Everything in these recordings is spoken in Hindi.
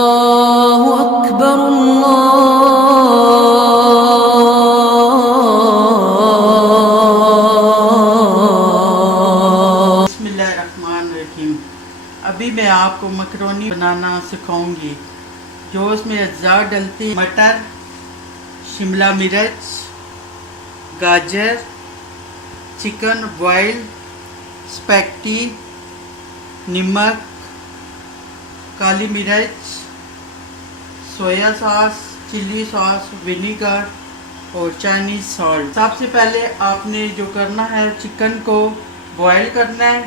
अल्लाहु अकबर बिस्मिल्लाहिर्रहमानिर्रहीम। अभी मैं आपको मकरोनी बनाना सिखाऊंगी। जो उसमें अज्जा डलती हैं मटर, शिमला मिर्च, गाजर, चिकन बॉयल, स्पैगेटी, नमक, काली मिर्च, soya sauce, chilli sauce, vinegar और चाइनीज़ सॉल्ट। सबसे पहले आपने जो करना है, चिकन को बॉयल करना है।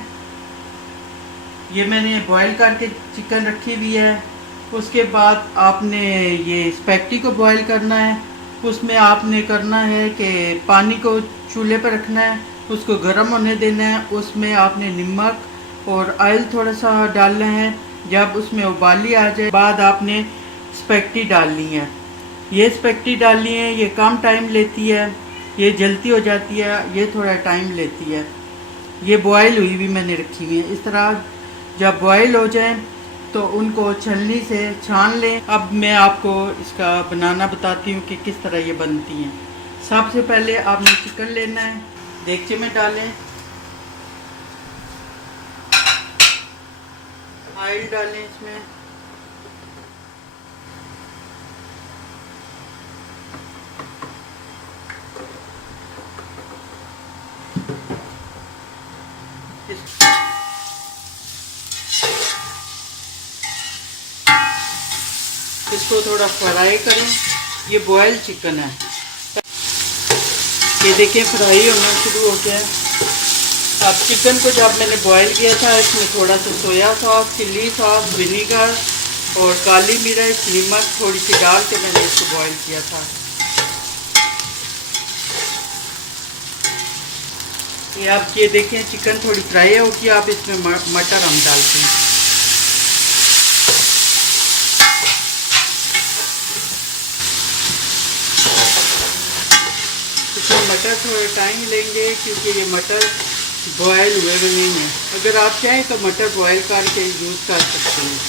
ये मैंने बॉयल करके चिकन रखी हुई है। उसके बाद आपने ये स्पैगेटी को बॉयल करना है। उसमें आपने करना है कि पानी को चूल्हे पर रखना है, उसको गर्म होने देना है। उसमें आपने नमक और ऑयल थोड़ा सा डालना है। जब उसमें उबाली आ जाए बाद आपने स्पैगेटी डालनी है। ये स्पैगेटी डालनी है, ये कम टाइम लेती है, ये जल्दी हो जाती है, ये थोड़ा टाइम लेती है। ये बॉयल हुई भी मैंने रखी हुई है। इस तरह जब बॉयल हो जाए तो उनको छलनी से छान लें। अब मैं आपको इसका बनाना बताती हूँ कि किस तरह ये बनती हैं। सबसे पहले आपने चिकन लेना है, देगचे में डालें, ऑयल डालें इसमें, इसको थोड़ा फ्राई करें। ये बॉयल चिकन है, ये देखिए फ्राई होना शुरू हो गया है। अब चिकन को जब मैंने बॉयल किया था, इसमें थोड़ा सा soya sauce, chilli sauce, vinegar और काली मिर्च, नमक थोड़ी सी डाल के मैंने इसको बॉयल किया था। ये आप ये देखें चिकन थोड़ी फ्राई होगी। आप इसमें मटर हम डालते हैं। इसमें मटर थोड़ा टाइम लेंगे क्योंकि ये मटर बॉयल हुए हुए नहीं है। अगर आप चाहें तो मटर बॉयल करके यूज़ कर सकते हैं।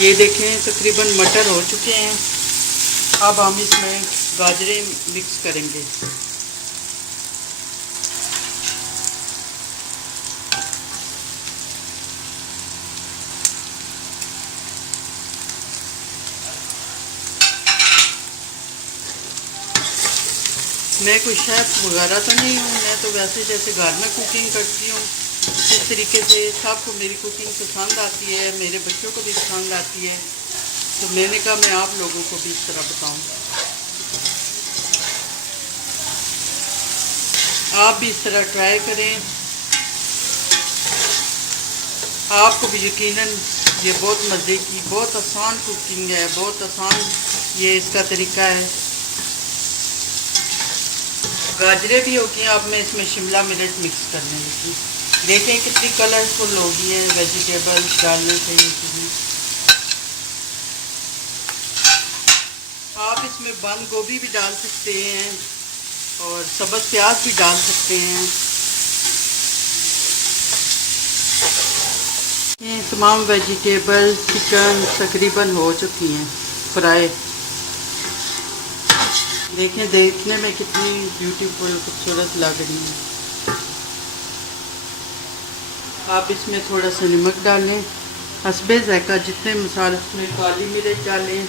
ये देखें तकरीबन मटर हो चुके हैं। अब हम इसमें गाजरें मिक्स करेंगे। मैं कोई शेफ़ वगैरह तो नहीं हूँ, मैं तो वैसे जैसे घर में कुकिंग करती हूँ इस तरीके से सबको मेरी कुकिंग पसंद आती है, मेरे बच्चों को भी पसंद आती है। तो मैंने कहा मैं आप लोगों को भी इस तरह बताऊँ। आप भी इस तरह ट्राई करें, आपको भी यकीनन ये बहुत मज़े की, बहुत आसान कुकिंग है, बहुत आसान ये इसका तरीका है। गाजरें भी होगी। अब मैं इसमें शिमला मिर्च मिक्स करने लगी। देखें कितनी कलरफुल होगी है वेजिटेबल्स डालने से। आप इसमें बंद गोभी भी डाल सकते हैं और सब्ज़ प्याज भी डाल सकते हैं। ये तमाम वेजिटेबल चिकन तकरीबन हो चुकी हैं फ्राई। देखें देखने में कितनी ब्यूटीफुल खूबसूरत लग रही है। आप इसमें थोड़ा सा नमक डालें, हस्बे ज़ायका जितने मसाले, उसमें काली मिर्च डालें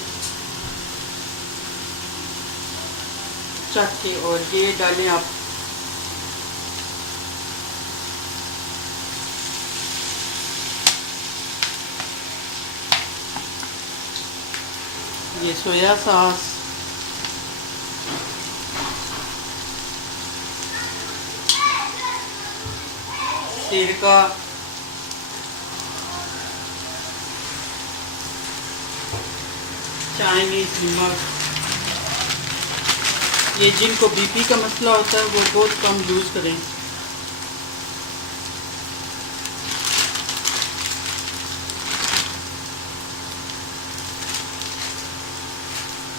चक्के, और ये डालें आप ये सोया सॉस, सिरका, चाइनीज़ नमक। ये जिनको बीपी का मसला होता है वो बहुत कम यूज़ करें।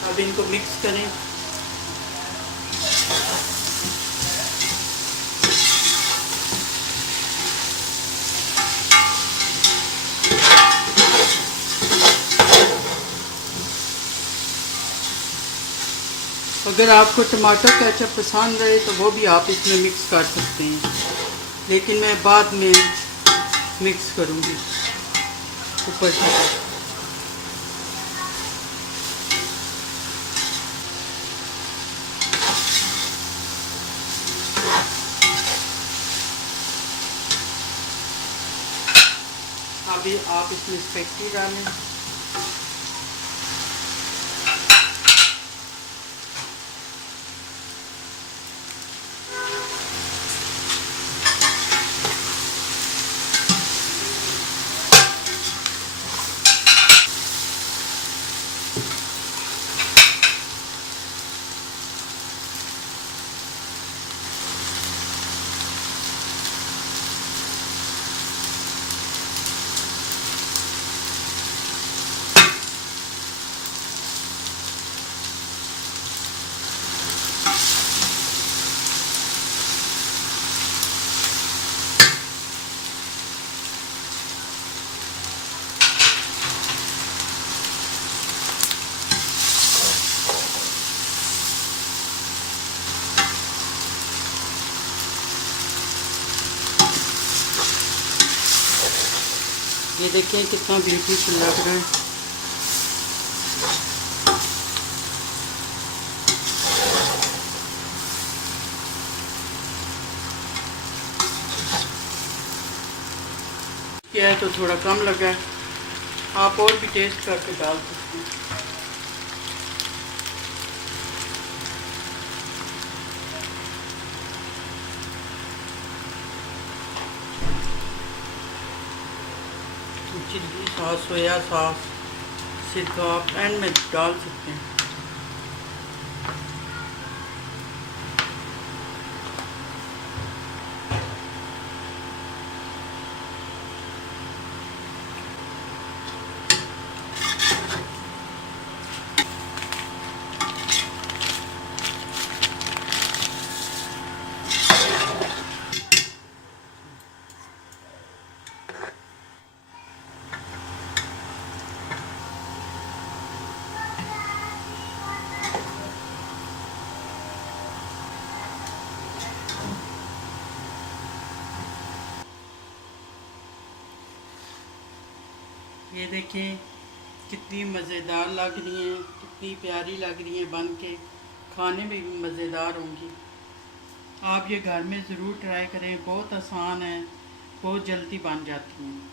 अब इनको मिक्स करें। अगर आपको टमाटर केचप पसंद है तो वो भी आप इसमें मिक्स कर सकते हैं, लेकिन मैं बाद में मिक्स करूँगी ऊपर से। अभी आप इसमें स्पाइसी डालें। ये देखिए कितना ब्यूटीफुल लग रहा है। क्या है तो थोड़ा कम लगा है, आप और भी टेस्ट करके डाल सकते हैं। चिल्ली सॉस, सोया सॉस, सिरका आप एंड में डाल सकते हैं। ये देखें कितनी मज़ेदार लग रही हैं, कितनी प्यारी लग रही हैं, बन के खाने में भी मज़ेदार होंगी। आप ये घर में ज़रूर ट्राई करें, बहुत आसान है, बहुत जल्दी बन जाती हैं।